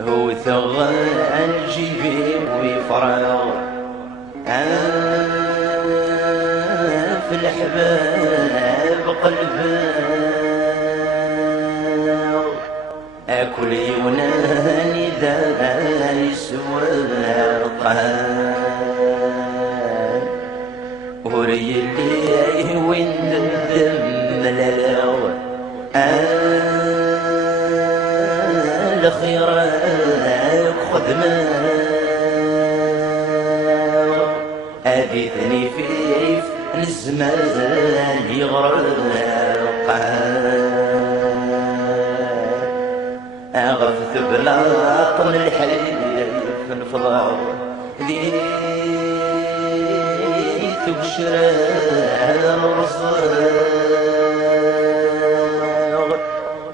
هو ثغال جيبي ويفرغ في الحباب قلبه أكل يوناني ذا يسوى الطهان وري اللي وين الدم للو الخيرك خدمه أبيثني فيف الزمان يغرق أغفت بلاط من الحليف نفضاو ذيت وشرا الرصاغ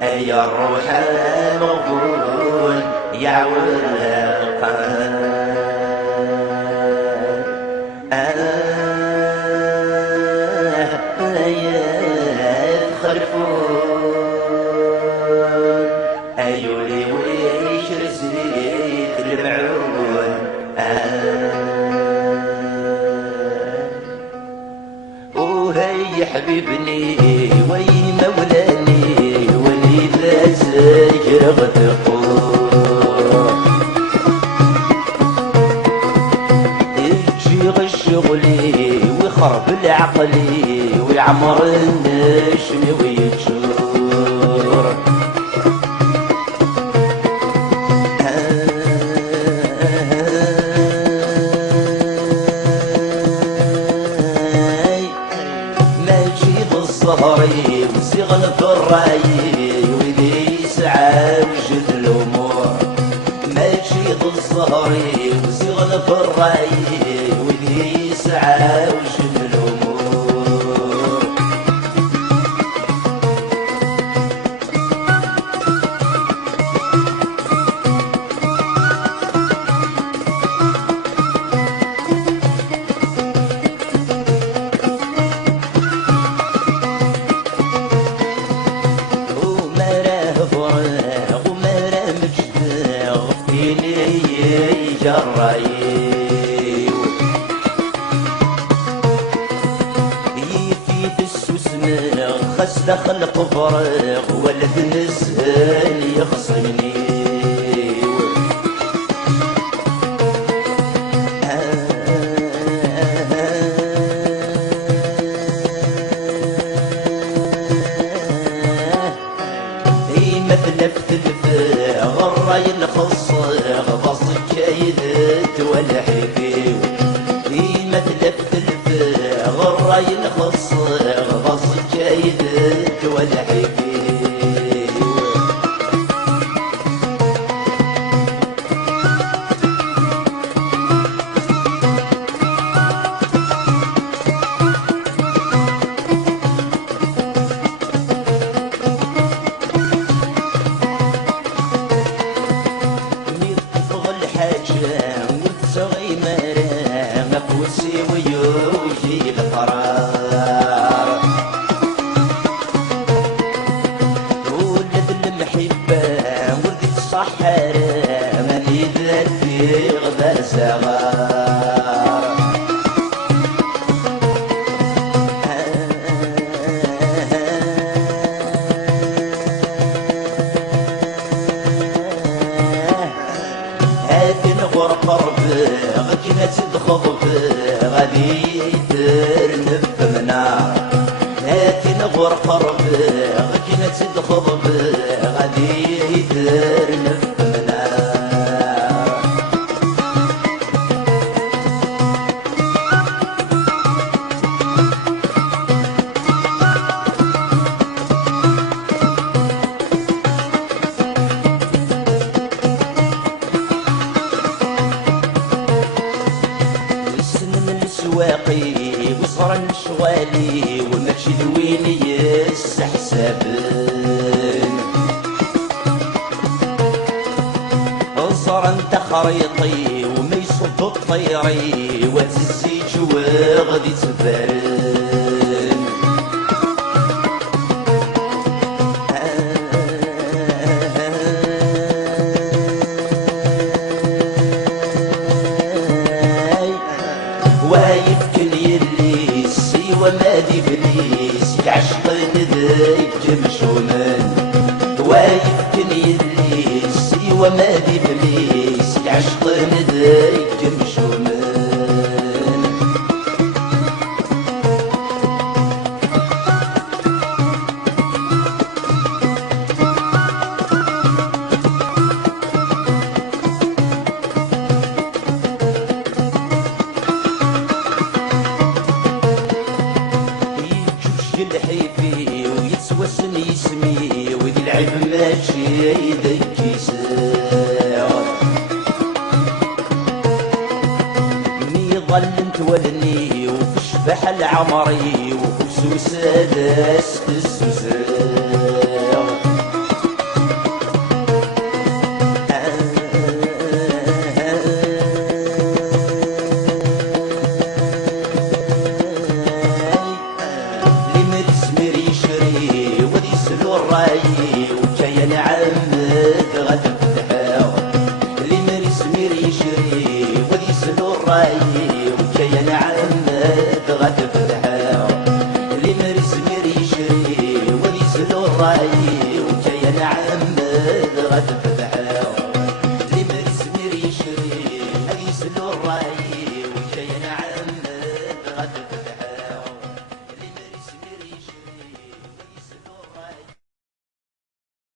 يا الروح المغفول يعوق خلفون أيولي ويش رزيت المعون وهي حبيبني وي مولاني ولي ذا زجر غتقول يجي غشغلي ويخرب العقلي ويعمر النشم ويجور ما يجيب الصهري وصيغل الراي وذي يسعى وجد الامور ما يجيب الصهري وصيغل الراي وذي يسعى وجد الامور جرايب يفيد السوسن خس دخل قفرغ ولد نسهل يخصمني مثل فتلفه غراي الخصغ بصك كايدت والحفيو مثل فتلفه غراي الخصغ بصك كايدت والحفيو ويوجي القرار ولد المحبة ولد الصحراء ماني ذاتي غدا صغار هاتي نغرق ربي غكنا تدخض غادي ترنف منار هاتي نغرق ربي غكنا تدخض غادي ترنف منار وصر الشوالي وماشي لوين يستحسبن صار انت خريطي وما يصد الطيري وتزيج وغدي تبرد وما دي بليس يعشق ذايب جمشومان وايف كن يدليس وما دي بليس يعشق ذايب جمشومان الحيفي ويتسوسن يسمي وذي العيب ماشي يديك ساعة مي ظلمت ولني وفي الشبح العمري وفي سوسادس السوساء وكاين عمك غتفتحها اللي مريس مير يشري وذي سلو الراي